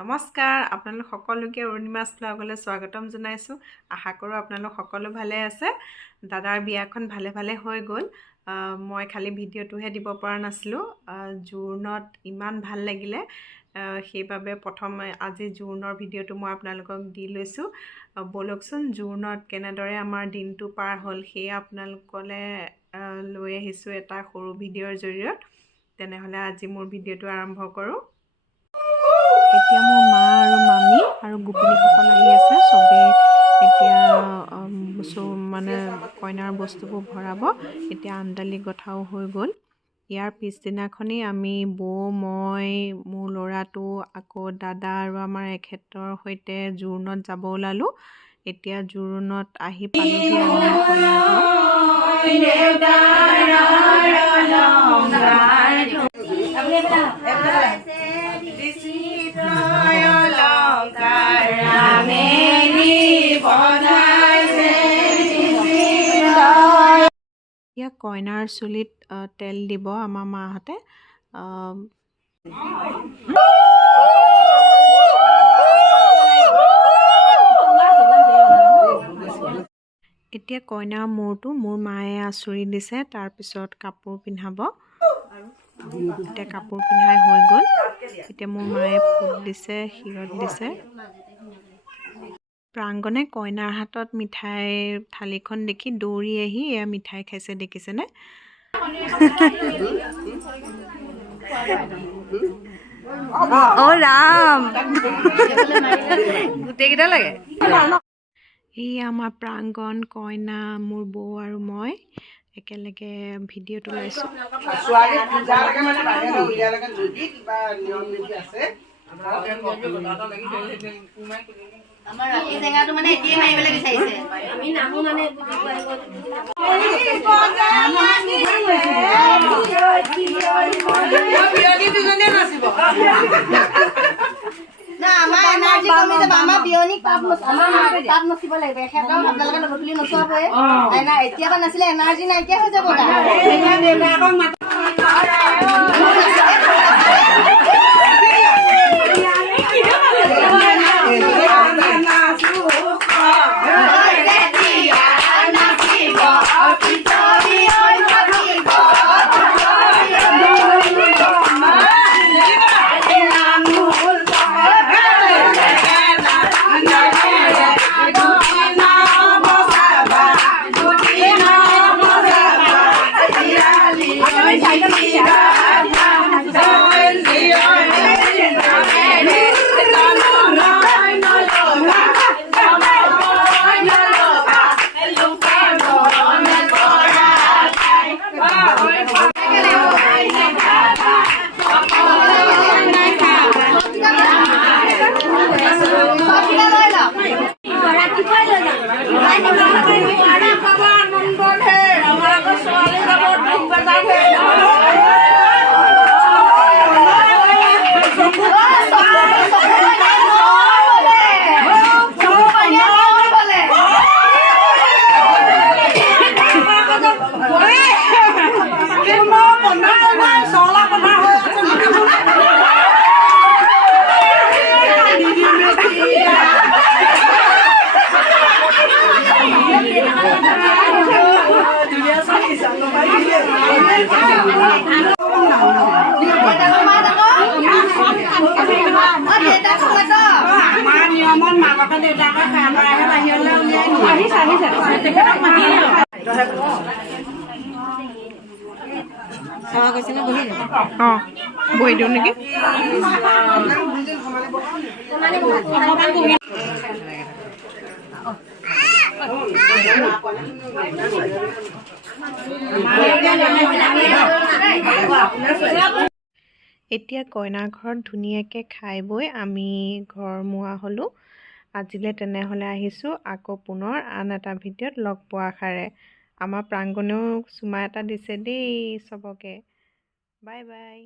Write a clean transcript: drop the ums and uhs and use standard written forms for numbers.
নমস্কাৰ আপোনালোক সকলোকে অৰুণিমাছ ব্লগলৈ স্বাগতম জনাইছোঁ। আশা কৰোঁ আপোনালোক সকলো ভালে আছে। দাদাৰ বিয়াখন ভালে ভালে হৈ গ'ল। মই খালি ভিডিঅ'টোহে দিব পৰা নাছিলোঁ। জোৰোণত ইমান ভাল লাগিলে, সেইবাবে প্ৰথম আজি জোৰোণৰ ভিডিঅ'টো মই আপোনালোকক দি লৈছোঁ। ব'লকচোন জোৰোণত কেনেদৰে আমাৰ দিনটো পাৰ হ'ল সেয়া আপোনালোকলৈ লৈ আহিছোঁ এটা সৰু ভিডিঅ'ৰ জৰিয়তে। তেনেহ'লে আজি মোৰ ভিডিঅ'টো আৰম্ভ কৰোঁ। এতিয়া মোৰ মা আৰু মামী আৰু গোপিনীসকল আহি আছে। চবেই এতিয়া মানে কইনাৰ বস্তুবোৰ ভৰাব। এতিয়া আন্দালি গঠাও হৈ গ'ল। ইয়াৰ পিছদিনাখনেই আমি মই মোৰ ল'ৰাটো আকৌ দাদা আৰু আমাৰ এখেতৰ সৈতে জোৰোণত যাব ওলালোঁ। এতিয়া জোৰোণত আহি পালোহি আমি কইনাৰ এতিয়া কইনাৰ চুলিত তেল দিব আমাৰ মাহঁতে। এতিয়া কইনাৰ মূৰটো মোৰ মায়ে আঁচুৰি দিছে, তাৰপিছত কাপোৰ পিন্ধাব। এতিয়া কাপোৰ পিন্ধাই হৈ গ'ল। এতিয়া মোৰ মায়ে ফুট দিছে, শিৰত দিছে। প্ৰাংগণে কইনাৰ হাতত মিঠাই থালিখন দেখি দৌৰি আহি এয়া মিঠাই খাইছে, দেখিছেনে? অ' ৰাম, গোটেইকেইটা লাগে। এই আমাৰ প্ৰাংগণ, কইনা, মোৰ বৌ আৰু মই একেলগে ভিডিঅ'টো লৈছোঁ। আমাৰ ৰাতি জেগাটো মানে এতিয়াই মাৰিবলৈ বিচাৰিছে। আমি নাহো মানে না আমাৰ এনাৰ্জি কমি যাব। আমাৰ বিয়নিক তাত নচিব লাগিব। এখেতক আপোনালোকে নতুলি নচুৱাবই। এতিয়া পৰা নাছিলে এনাৰ্জি নাইকিয়া হৈ যাব। বহি দিওঁ নেকি? এতিয়া কইনাৰ ঘৰত ধুনীয়াকৈ খাই বৈ আমি ঘৰ মোৱা হ'লোঁ। আজিলৈ তেনেহ'লে আহিছোঁ আকৌ পুনৰ আন এটা ভিডিঅ'ত লগ পোৱা আশাৰে। আমাৰ প্ৰাংগণেও চুমা এটা দিছে দেই চবকে। Bye bye.